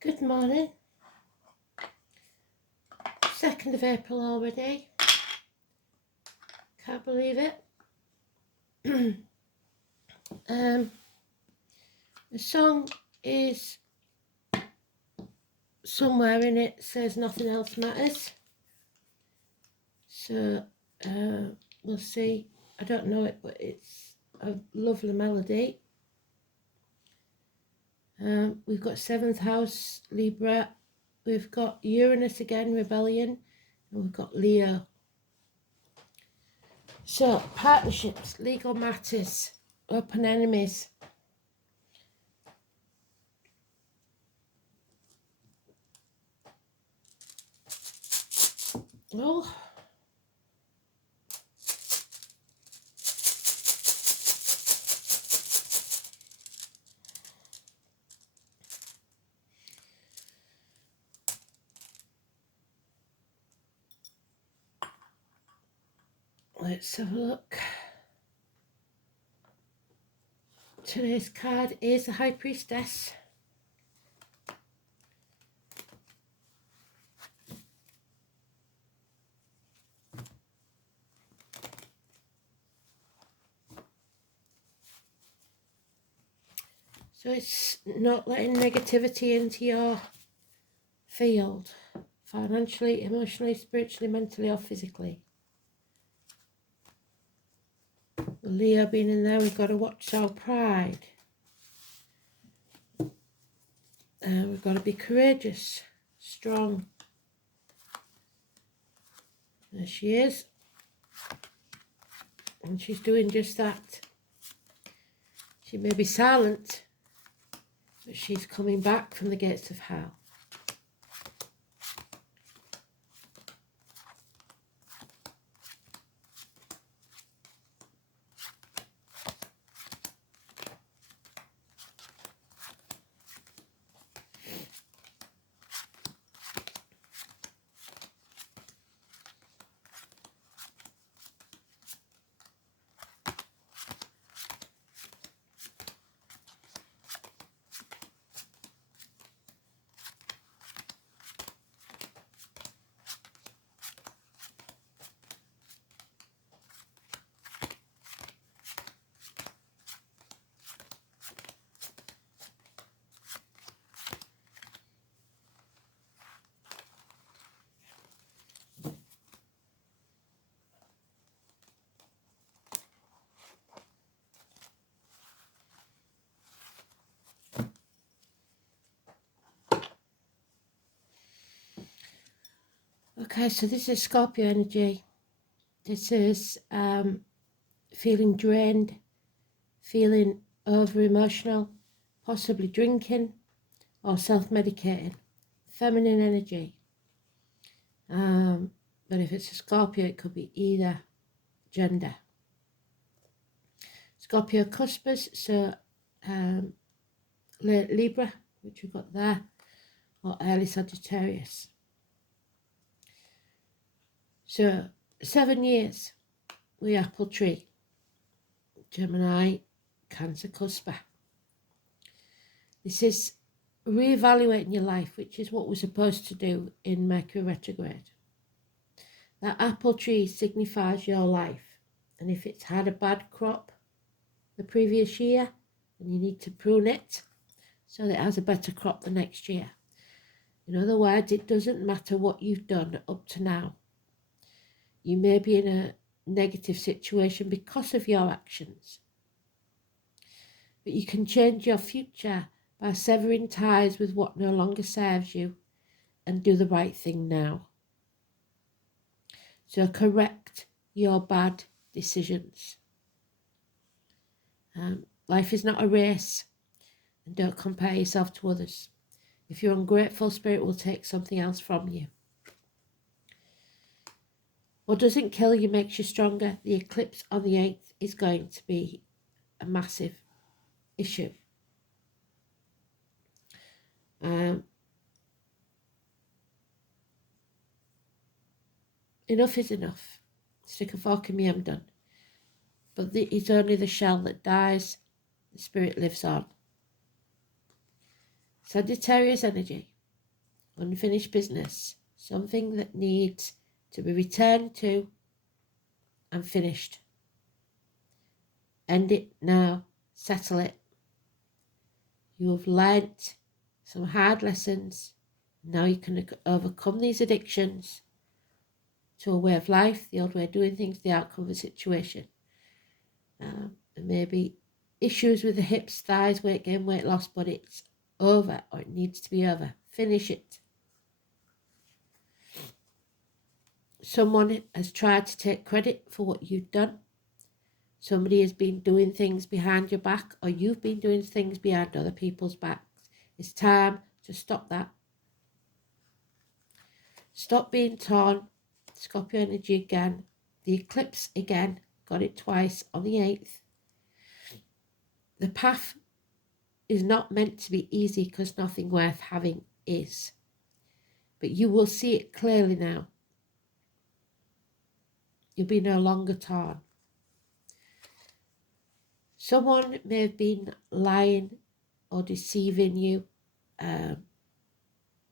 Good morning. 2nd of April already. Can't believe it. The song is somewhere in it says nothing else matters. So we'll see. I don't know it, but it's a lovely melody. We've got 7th house, Libra. We've got Uranus again, rebellion. And we've got Leo. So, partnerships, legal matters, open enemies. Oh. Let's have a look. Today's card is the High Priestess. So it's not letting negativity into your field, financially, emotionally, spiritually, mentally, or physically. With Leo being in there, we've got to watch our pride. We've got to be courageous, strong. There she is. And she's doing just that. She may be silent, but she's coming back from the gates of hell. Okay, so this is Scorpio energy. This is feeling drained, feeling over-emotional, possibly drinking or self-medicating. Feminine energy. But if it's a Scorpio, it could be either gender. Scorpio cuspers, so late Libra, which we've got there, or early Sagittarius. So 7 years, we apple tree. Gemini, Cancer cusper. This is reevaluating your life, which is what we're supposed to do in Mercury retrograde. That apple tree signifies your life, and if it's had a bad crop the previous year, then you need to prune it so that it has a better crop the next year. In other words, it doesn't matter what you've done up to now. You may be in a negative situation because of your actions, but you can change your future by severing ties with what no longer serves you and do the right thing now. So correct your bad decisions. Life is not a race, and don't compare yourself to others. If you're ungrateful, Spirit will take something else from you. What doesn't kill you makes you stronger. The eclipse on the 8th is going to be a massive issue. Enough is enough. Stick a fork in me, I'm done. But it's only the shell that dies. The spirit lives on. Sagittarius energy, unfinished business, something that needs to be returned to and finished. End it now, settle it. You have learnt some hard lessons. Now you can overcome these addictions to a way of life, the old way of doing things, the outcome of the situation. And maybe issues with the hips, thighs, weight gain, weight loss, but it's over, or it needs to be over. Finish it. Someone has tried to take credit for what you've done. Somebody has been doing things behind your back, or you've been doing things behind other people's backs. It's time to stop that. Stop being torn. Scorpio energy again. The eclipse again. Got it twice on the 8th. The path is not meant to be easy because nothing worth having is. But you will see it clearly now. You'll be no longer torn. Someone may have been lying or deceiving you,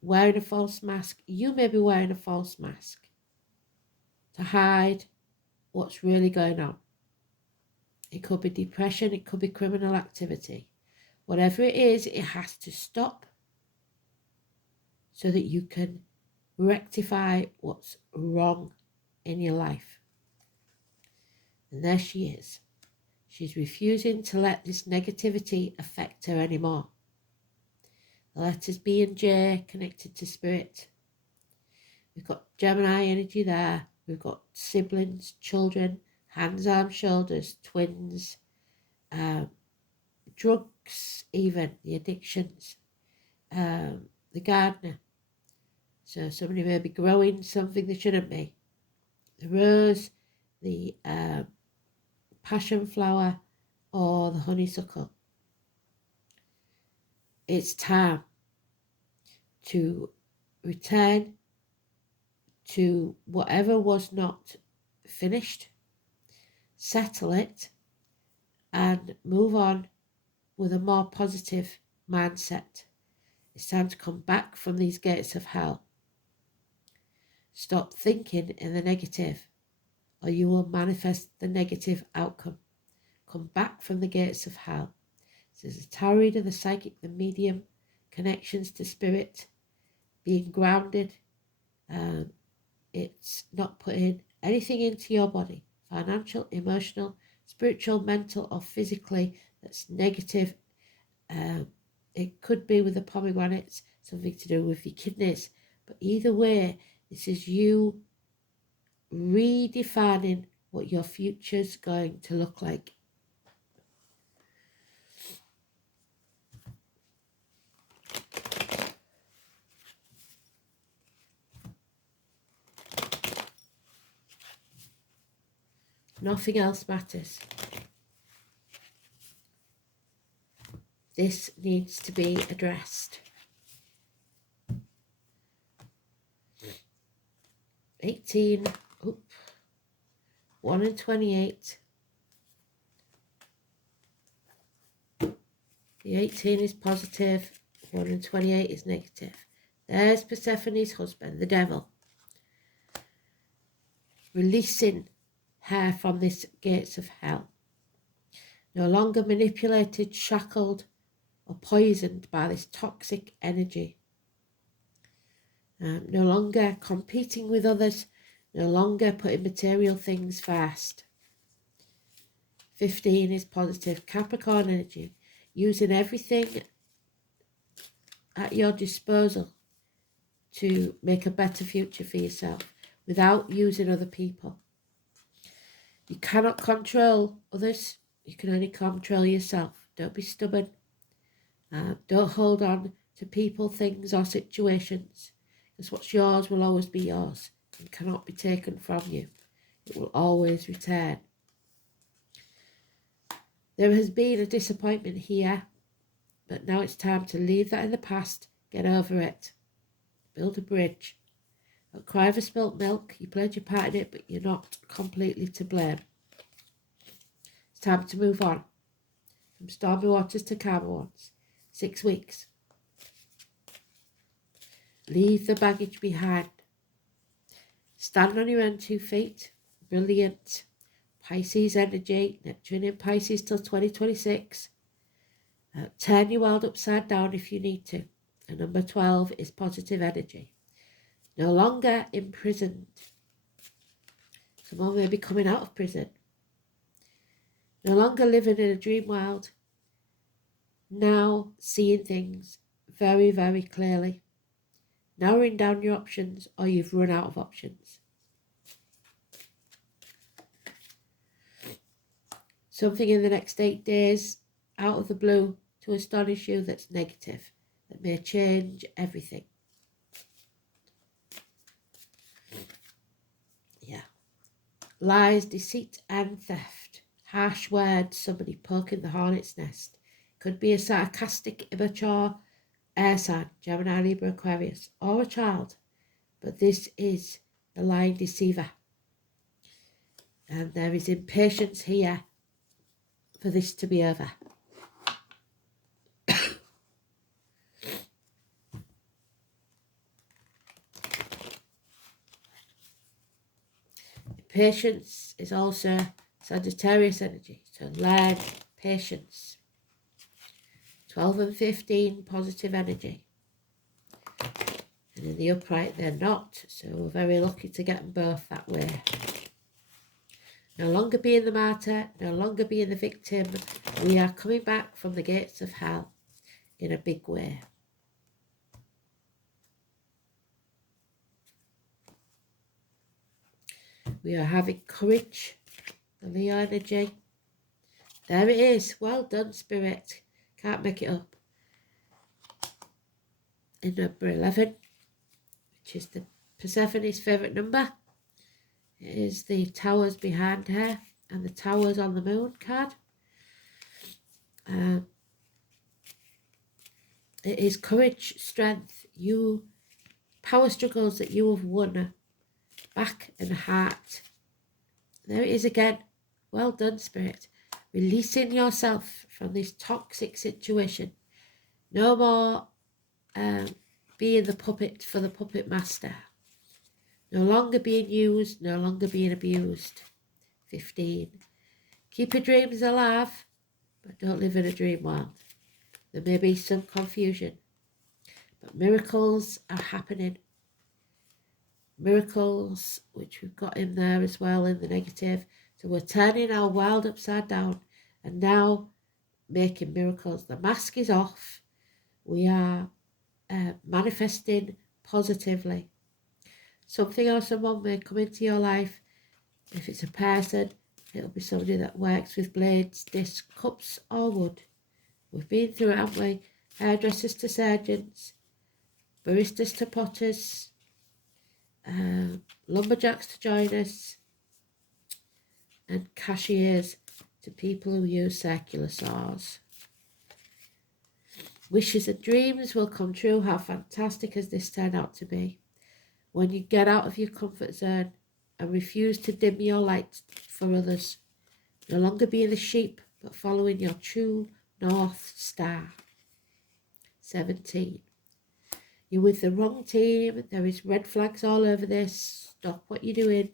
wearing a false mask. You may be wearing a false mask to hide what's really going on. It could be depression, it could be criminal activity. Whatever it is, it has to stop so that you can rectify what's wrong in your life. And there she is. She's refusing to let this negativity affect her anymore. The letters B and J connected to spirit. We've got Gemini energy there. We've got siblings, children, hands, arms, shoulders, twins, drugs, even the addictions, the gardener. So somebody may be growing something they shouldn't be. The rose, the passion flower, or the honeysuckle. It's time to return to whatever was not finished, settle it, and move on with a more positive mindset. It's time to come back from these gates of hell. Stop thinking in the negative, or you will manifest the negative outcome. Come back from the gates of hell. This is the tarot reader, the psychic, the medium, connections to spirit, being grounded. It's not putting anything into your body, financial, emotional, spiritual, mental, or physically, that's negative. It could be with the pomegranates, something to do with your kidneys. But either way, this is you redefining what your future's going to look like. Nothing else matters. This needs to be addressed. 18, 1 and 28. The 18 is positive, 1 and 28 is negative. There's Persephone's husband, the devil, releasing her from this gates of hell. No longer manipulated, shackled, or poisoned by this toxic energy. No longer competing with others, no longer putting material things first. 15 is positive, Capricorn energy, using everything at your disposal to make a better future for yourself without using other people. You cannot control others, you can only control yourself. Don't be stubborn. Don't hold on to people, things, or situations, because what's yours will always be yours and cannot be taken from you. It will always return. There has been a disappointment here, but now it's time to leave that in the past, get over it, build a bridge. Don't cry over spilt milk. You played your part in it, but you're not completely to blame. It's time to move on from stormy waters to calmer ones. 6 weeks. Leave the baggage behind. Stand on your own 2 feet. Brilliant. Pisces energy. Neptune in Pisces till 2026. Turn your world upside down if you need to. And number 12 is positive energy. No longer imprisoned. Someone may be coming out of prison. No longer living in a dream world. Now seeing things very, very clearly. Narrowing down your options, or you've run out of options. Something in the next 8 days, out of the blue, to astonish you that's negative, that may change everything. Yeah. Lies, deceit and theft. Harsh words, somebody poking the hornet's nest. Could be a sarcastic, immature air sign, Gemini, Libra, Aquarius, or a child. But this is the lying deceiver. And there is impatience here for this to be over. Patience is also Sagittarius energy, so learn patience. 12 and 15, positive energy. And in the upright, they're not, so we're very lucky to get them both that way. No longer being the martyr, no longer being the victim. We are coming back from the gates of hell in a big way. We are having courage, the Leo energy. There it is. Well done, Spirit. Can't make it up. In number 11, which is the Persephone's favourite number, it is the towers behind her and the towers on the moon card. It is courage, strength, power struggles that you have won back and heart. There it is again. Well done, Spirit. Releasing yourself from this toxic situation. No more being the puppet for the puppet master. No longer being used, no longer being abused. 15. Keep your dreams alive, but don't live in a dream world. There may be some confusion, but miracles are happening. Miracles, which we've got in there as well in the negative. So we're turning our world upside down and now making miracles. The mask is off. We are manifesting positively. Something or someone may come into your life. If it's a person, it'll be somebody that works with blades, discs, cups or wood. We've been through it, haven't we? Hairdressers to surgeons, baristas to potters, lumberjacks to joiners, and cashiers to people who use circular saws. Wishes and dreams will come true. How fantastic has this turned out to be? When you get out of your comfort zone and refuse to dim your light for others. No longer being the sheep, but following your true North Star. 17. You're with the wrong team. There is red flags all over this. Stop what you're doing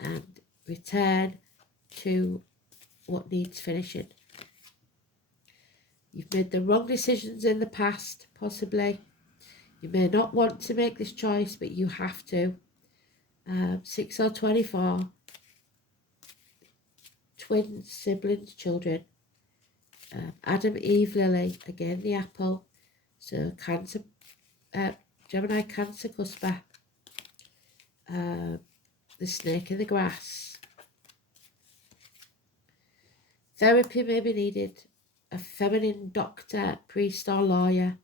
and return to what needs finishing. You've made the wrong decisions in the past, possibly. You may not want to make this choice, but you have to. 6 or 24. Twins, siblings, children. Adam, Eve, Lily. Again, the apple. So Cancer, Gemini, Cancer, cusper. The snake in the grass. Therapy may be needed. A feminine doctor, priest or lawyer.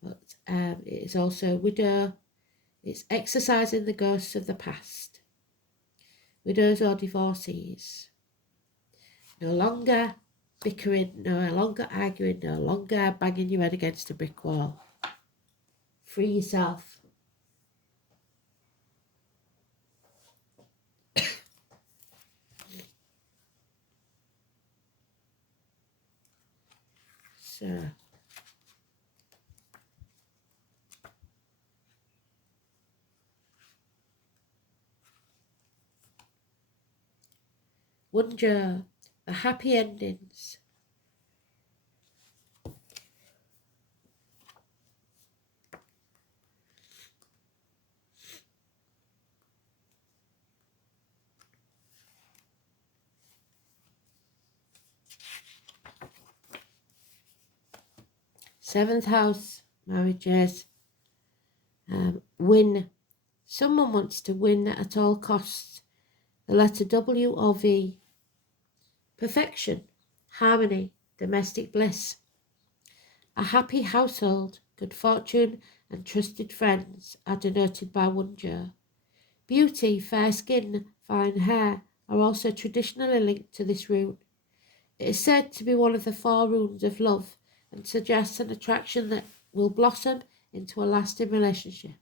But it is also widow. It's exercising the ghosts of the past. Widows or divorcees. No longer bickering, no longer arguing, no longer banging your head against a brick wall. Free yourself. So, Wonder, the happy endings. Seventh house, marriages. Win. Someone wants to win at all costs. The letter W or V. Perfection, harmony, domestic bliss. A happy household, good fortune and trusted friends are denoted by wonder. Beauty, fair skin, fine hair are also traditionally linked to this rune. It is said to be one of the 4 runes of love and suggests an attraction that will blossom into a lasting relationship.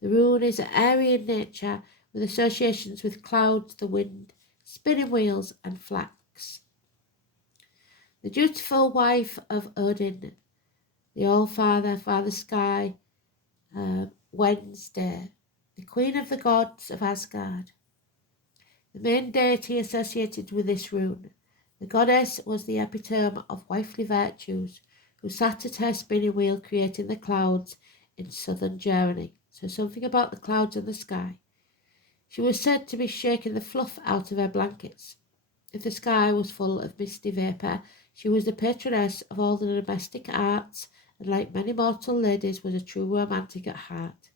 The rune is airy in nature with associations with clouds, the wind, spinning wheels and flax. The dutiful wife of Odin, the All-Father, Father Sky, Wednesday, the Queen of the Gods of Asgard. The main deity associated with this rune. The goddess was the epitome of wifely virtues, who sat at her spinning wheel creating the clouds in southern Germany. So something about the clouds and the sky. She was said to be shaking the fluff out of her blankets. If the sky was full of misty vapour, she was the patroness of all the domestic arts, and like many mortal ladies was a true romantic at heart.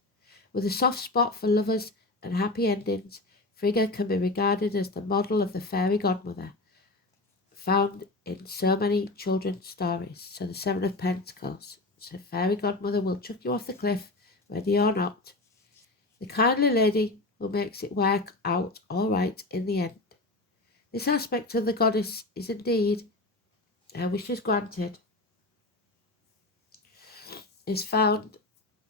With a soft spot for lovers and happy endings, Frigga can be regarded as the model of the fairy godmother, found in so many children's stories. So the 7 of Pentacles. So fairy godmother will chuck you off the cliff, ready or not. The kindly lady who makes it work out all right in the end. This aspect of the goddess is indeed her wishes granted. Is found,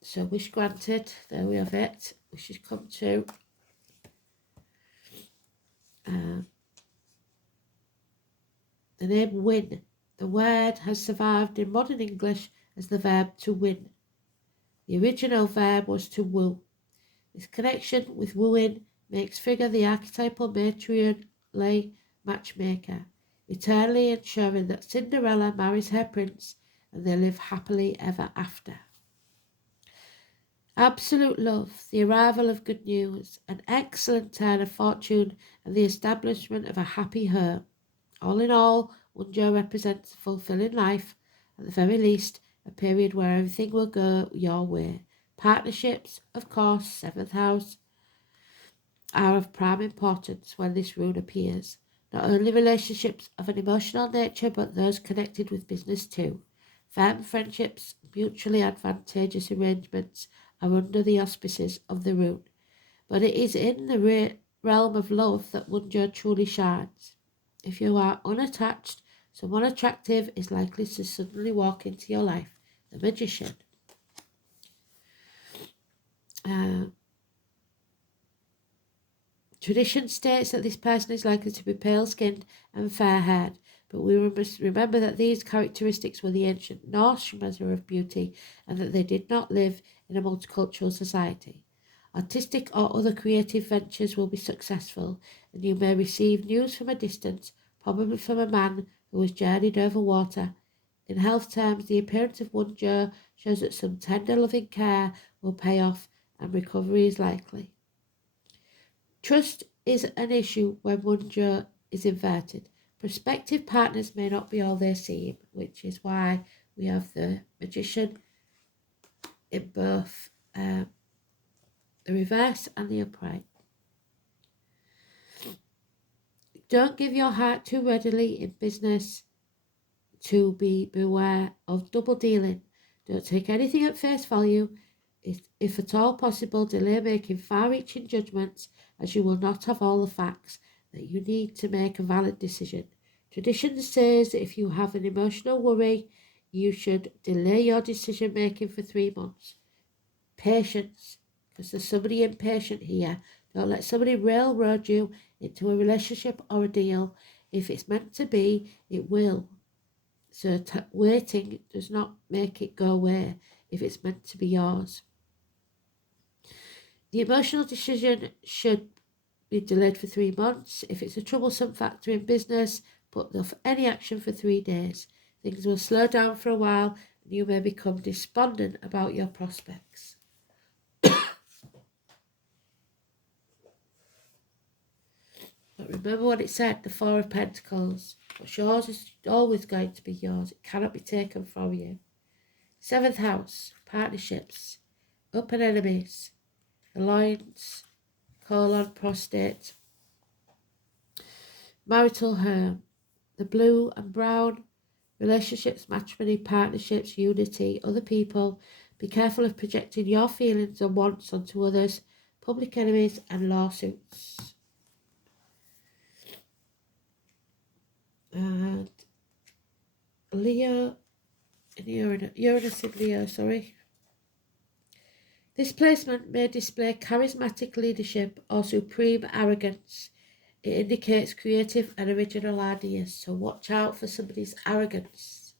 so wish granted, there we have it, wishes come true. The name win. The word has survived in modern English as the verb to win. The original verb was to woo. This connection with wooing makes Frigga the archetypal matronly matchmaker, eternally ensuring that Cinderella marries her prince and they live happily ever after. Absolute love, the arrival of good news, an excellent turn of fortune, and the establishment of a happy home. All in all, Wunjo represents a fulfilling life, at the very least, a period where everything will go your way. Partnerships, of course, 7th house, are of prime importance when this rune appears. Not only relationships of an emotional nature, but those connected with business too. Firm friendships, mutually advantageous arrangements are under the auspices of the rune. But it is in the realm of love that Wunjo truly shines. If you are unattached, someone attractive is likely to suddenly walk into your life. The Magician. Tradition states that this person is likely to be pale-skinned and fair-haired, but we must remember that these characteristics were the ancient Norse measure of beauty and that they did not live in a multicultural society. Artistic or other creative ventures will be successful, and you may receive news from a distance, probably from a man who has journeyed over water. In health terms, the appearance of Wunjo shows that some tender loving care will pay off and recovery is likely. Trust is an issue when Wunjo is inverted. Prospective partners may not be all they seem, which is why we have the Magician in both the reverse and the upright. Don't give your heart too readily in business. To beware of double dealing. Don't take anything at face value. If at all possible, delay making far-reaching judgments, as you will not have all the facts that you need to make a valid decision. Tradition says that if you have an emotional worry, you should delay your decision making for 3 months. Patience, because there's somebody impatient here. Don't let somebody railroad you into a relationship or a deal. If it's meant to be, it will. So waiting does not make it go away if it's meant to be yours. The emotional decision should be delayed for 3 months. If it's a troublesome factor in business, put off any action for 3 days. Things will slow down for a while and you may become despondent about your prospects. But remember what it said, the Four of Pentacles. What's yours is always going to be yours. It cannot be taken from you. 7th house, partnerships, open enemies, alliance, colon, prostate, marital home, the blue and brown, relationships, matrimony, partnerships, unity, other people. Be careful of projecting your feelings and wants onto others, public enemies and lawsuits. And Leo, Uranus in Leo, sorry. This placement may display charismatic leadership or supreme arrogance. It indicates creative and original ideas, so watch out for somebody's arrogance.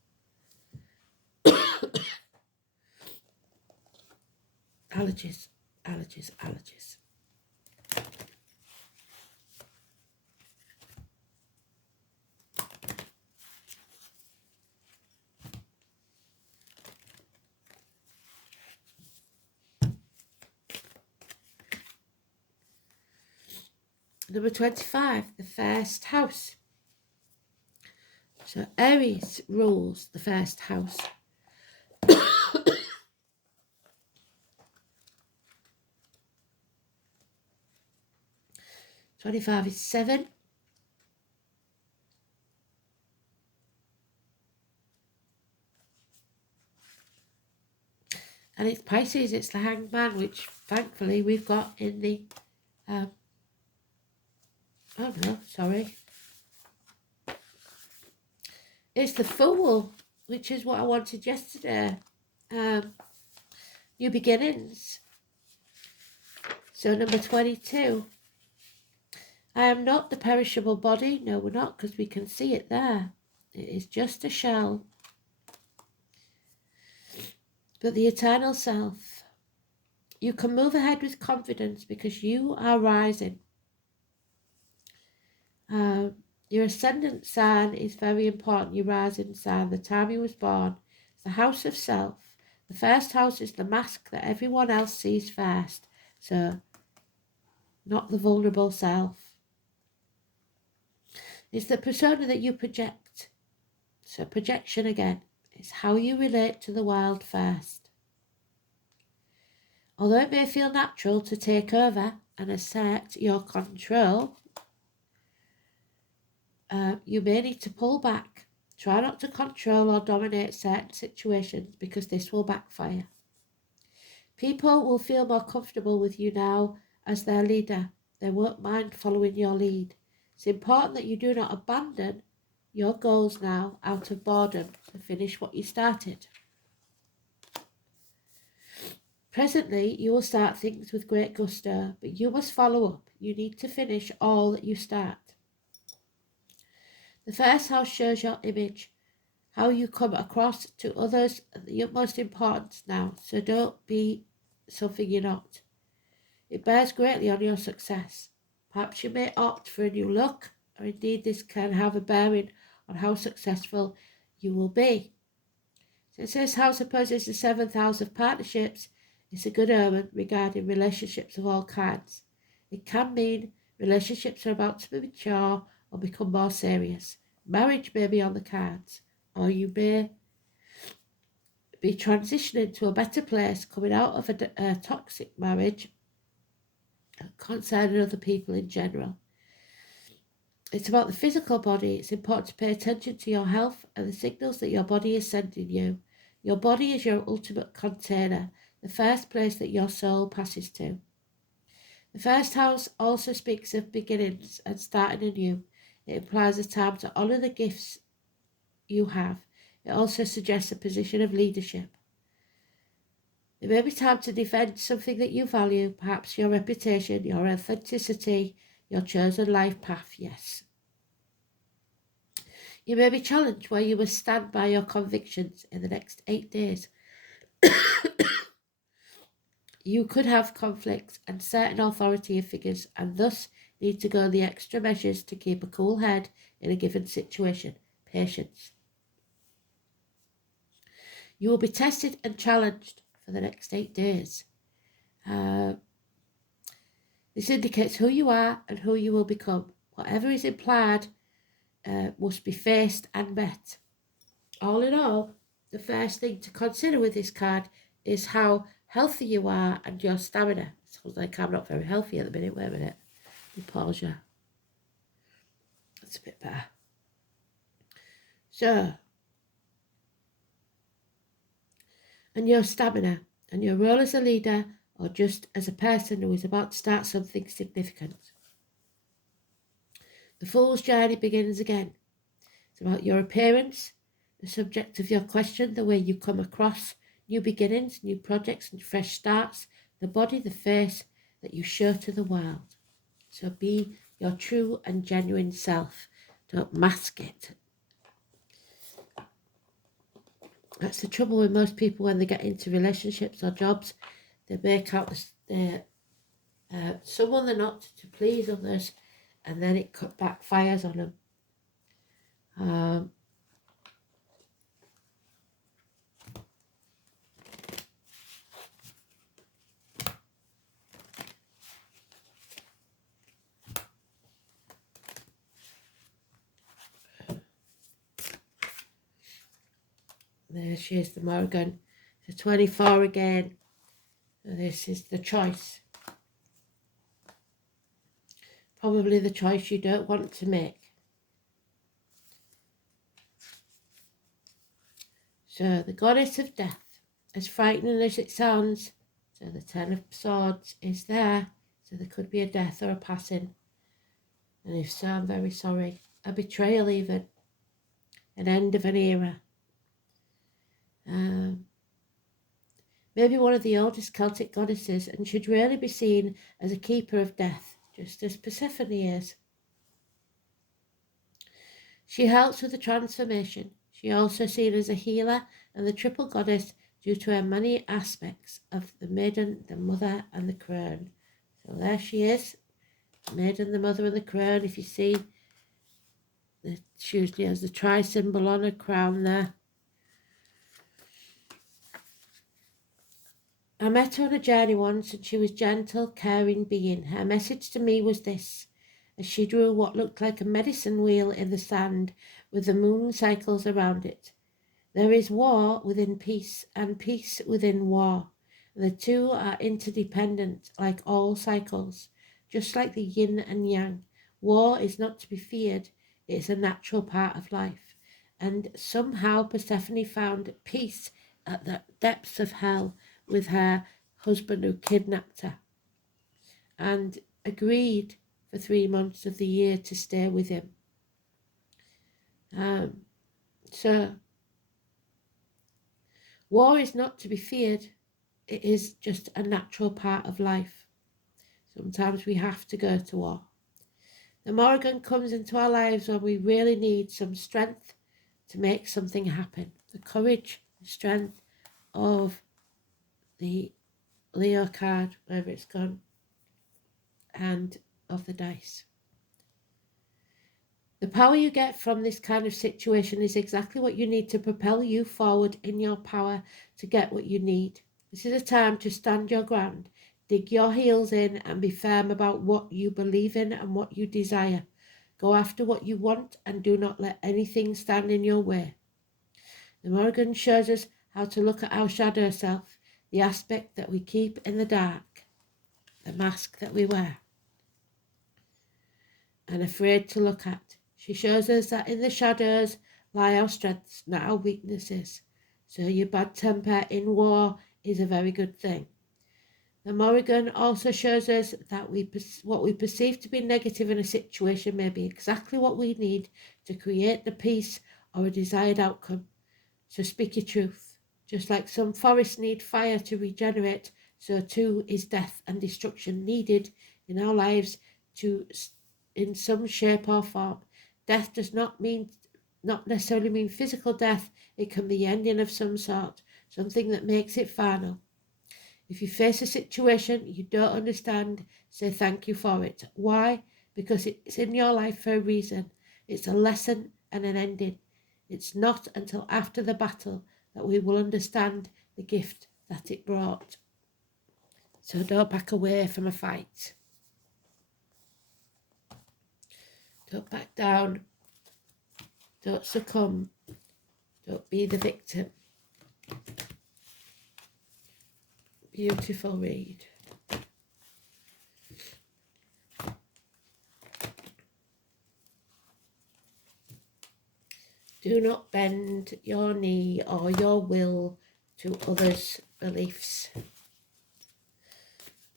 Allergies. Number 25, the first house. So Aries rules the first house. 25 is 7. And it's Pisces, it's the Hanged Man, which thankfully we've got in the, it's the Fool, which is what I wanted yesterday. New beginnings. So number 22. I am not the perishable body. No, we're not, because we can see it there. It is just a shell. But the eternal self. You can move ahead with confidence because you are rising. Your ascendant sign is very important, your rising sign, the time you was born. It's the house of self. The first house is the mask that everyone else sees first. So, not the vulnerable self. It's the persona that you project. So projection again. It's how you relate to the world first. Although it may feel natural to take over and assert your control, you may need to pull back. Try not to control or dominate certain situations because this will backfire. People will feel more comfortable with you now as their leader. They won't mind following your lead. It's important that you do not abandon your goals now out of boredom to finish what you started. Presently, you will start things with great gusto, but you must follow up. You need to finish all that you start. The first house shows your image, how you come across to others, the utmost importance now, so don't be something you're not. It bears greatly on your success. Perhaps you may opt for a new look, or indeed this can have a bearing on how successful you will be. Since this house opposes the 7th house of partnerships, it's a good omen regarding relationships of all kinds. It can mean relationships are about to mature or become more serious. Marriage may be on the cards, or you may be transitioning to a better place, coming out of a toxic marriage concerning other people in general. It's about the physical body. It's important to pay attention to your health and the signals that your body is sending you. Your body is your ultimate container, the first place that your soul passes to. The first house also speaks of beginnings and starting anew. It implies a time to honour the gifts you have. It also suggests a position of leadership. It may be time to defend something that you value, perhaps your reputation, your authenticity, your chosen life path, yes. You may be challenged where you must stand by your convictions in the next 8 days. You could have conflicts and certain authority figures and thus need to go the extra measures to keep a cool head in a given situation. Patience. You will be tested and challenged for the next 8 days. This indicates who you are and who you will become. Whatever is implied must be faced and met. All in all, the first thing to consider with this card is how healthy you are and your stamina. It sounds like I'm not very healthy at the minute. Wait a minute. Let me pause you. That's a bit better. So, and your stamina and your role as a leader or just as a person who is about to start something significant. The Fool's journey begins again. It's about your appearance, the subject of your question, the way you come across, new beginnings, new projects and fresh starts, the body, the face that you show to the world. So be your true and genuine self. Don't mask it. That's the trouble with most people when they get into relationships or jobs. They make out someone they're not to please others, and then it backfires on them. There she is, the Morrigan. The 24 again. This is the choice. Probably the choice you don't want to make. So the goddess of death, as frightening as it sounds, so the 10 of swords is there. So there could be a death or a passing. And if so, I'm very sorry. A betrayal even. An end of an era. Maybe one of the oldest Celtic goddesses, and should really be seen as a keeper of death, just as Persephone is. She helps with the transformation. She also seen as a healer and the triple goddess due to her many aspects of the maiden, the mother and the crone. So there she is, the maiden, the mother and the crone. If you see, she usually has the tri-symbol on her crown there. I met her on a journey once and she was gentle, caring being. Her message to me was this, as she drew what looked like a medicine wheel in the sand with the moon cycles around it. There is war within peace and peace within war. The two are interdependent like all cycles, just like the yin and yang. War is not to be feared, it's a natural part of life. And somehow Persephone found peace at the depths of hell with her husband who kidnapped her and agreed for 3 months of the year to stay with him. So war is not to be feared. It is just a natural part of life. Sometimes we have to go to war. The Morrigan comes into our lives when we really need some strength to make something happen. The courage, the strength of the Leo card, wherever it's gone, and of the dice. The power you get from this kind of situation is exactly what you need to propel you forward in your power to get what you need. This is a time to stand your ground, dig your heels in and be firm about what you believe in and what you desire. Go after what you want and do not let anything stand in your way. The Morrigan shows us how to look at our shadow self, the aspect that we keep in the dark, the mask that we wear and afraid to look at. She shows us that in the shadows lie our strengths, not our weaknesses. So your bad temper in war is a very good thing. The Morrigan also shows us that what we perceive to be negative in a situation may be exactly what we need to create the peace or a desired outcome. So speak your truth. Just like some forests need fire to regenerate, so too is death and destruction needed in our lives in some shape or form. Death does not necessarily mean physical death. It can be the ending of some sort, something that makes it final. If you face a situation you don't understand, say thank you for it. Why? because it's in your life for a reason. It's a lesson and an ending. It's not until after the battle that we will understand the gift that it brought. So don't back away from a fight. Don't back down. Don't succumb. Don't be the victim. Beautiful read. Do not bend your knee or your will to others' beliefs.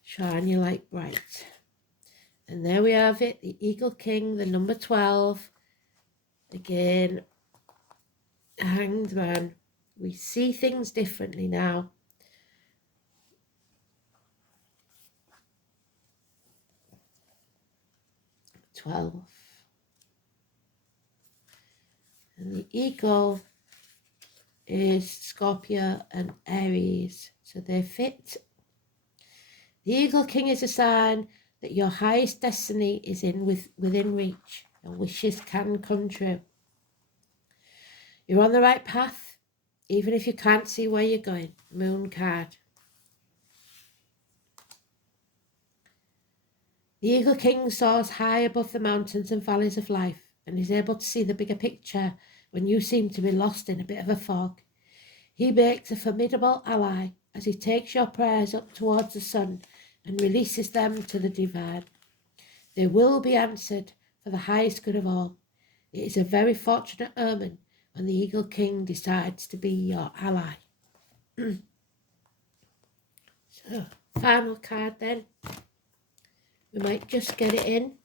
Shine your light bright. And there we have it, the Eagle King, the number 12. Again, Hanged Man. We see things differently now. "12. And the Eagle is Scorpio and Aries, so they fit. The Eagle King is a sign that your highest destiny is within reach. Your wishes can come true. You're on the right path, even if you can't see where you're going. Moon card. The Eagle King soars high above the mountains and valleys of life and is able to see the bigger picture when you seem to be lost in a bit of a fog. He makes a formidable ally as he takes your prayers up towards the sun and releases them to the divine. They will be answered for the highest good of all. It is a very fortunate omen when the Eagle King decides to be your ally. So, final card then. We might just get it in.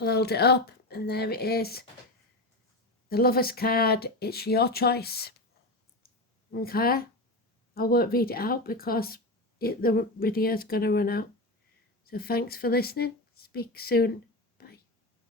I'll hold it up and there it is. The Lover's card, it's your choice. Okay? I won't read it out because the video is going to run out. So thanks for listening. Speak soon.